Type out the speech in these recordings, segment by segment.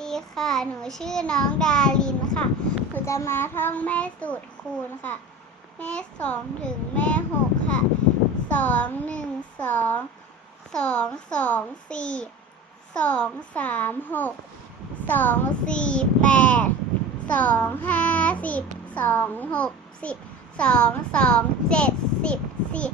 ดีค่ะ หนูชื่อน้องดารินค่ะ หนูจะมาท่องแม่สูตรคูณค่ะ แม่สองถึงแม่หกค่ะ สองหนึ่งสอง สองสองสี่ สองสามหก สองสี่แปด สองห้าสิบ สองหกสิบ สองสองเจ็ดสิบสี่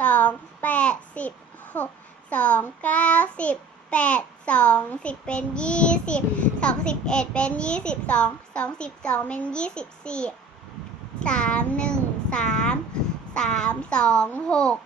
สองแปดสิบหก สองเก้าสิบ แปดสองสิบเป็นยี่สิบสองสิบเอ็ดเป็นยี่สิบสองสองสิบสองเป็นยี่สิบสี่สามหนึ่งสามสามสองหก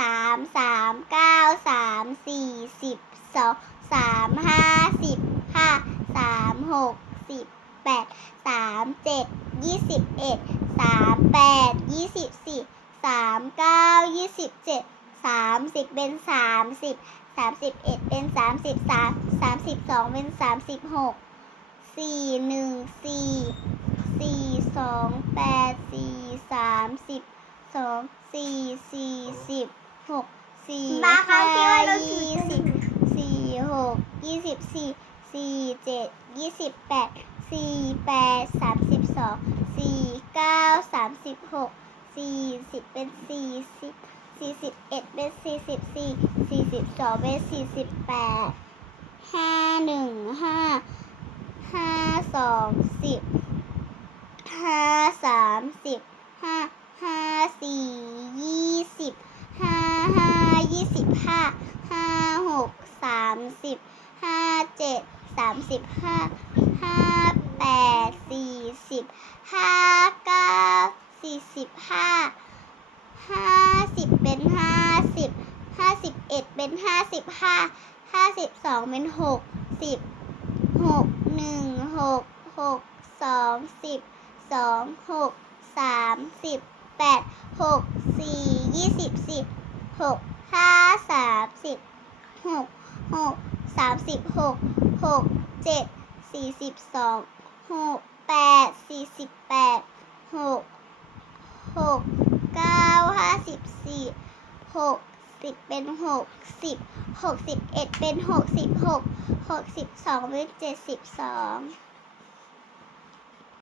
สามสามเก้าสามสี่สิบสองสามห้าสิบห้าสามหกสิบแปดสามเจ็ดยี่สิบเอ็ดสามแปดยี่สิบสี่สามเก้ายี่สิบเจ็ดสามสิบเป็นสามสิบ สามสิบเอ็ดเป็นสามสิบสามสามสิบสองเป็นสามสิบหกสี่หนึ่งสี่สี่สองแปดสี่สามสิบสองสี่สี่สิบหกสี่บาคะห้าคิดยี่สิบสี่หกยี่สิบสี่สี่เจ็ดยี่สิบแปดสี่แปดสามสิบสองสี่เก้าสามสิบหกสี่สิบเป็นสี่สิบ สี่สิบเอ็ดเป็นสี่สิบสี่สี่สิบสองเป็นสี่สิบแปดห้าหนึ่งห้าห้าสองสิบห้าสามสิบ ห้าสิบเป็นห้าสิบห้าสิบเอ็ดเป็นห้าสิบห้าห้าสิบสองเป็นหกสิบหกหนึ่งหกหกสองสิบสองหกสามสิบแปดหกสี่ยี่สิบสี่หกห้าสามสิบหกหกสามสิบหกหกเจ็ดสี่สิบสองหกแปดสี่สิบแปดหกหกเก้า ห้าสิบสี่หกสิบเป็นหกสิบหกสิบเอ็ดเป็นหกสิบหกหกสิบสองเป็นเจ็ดสิบสอง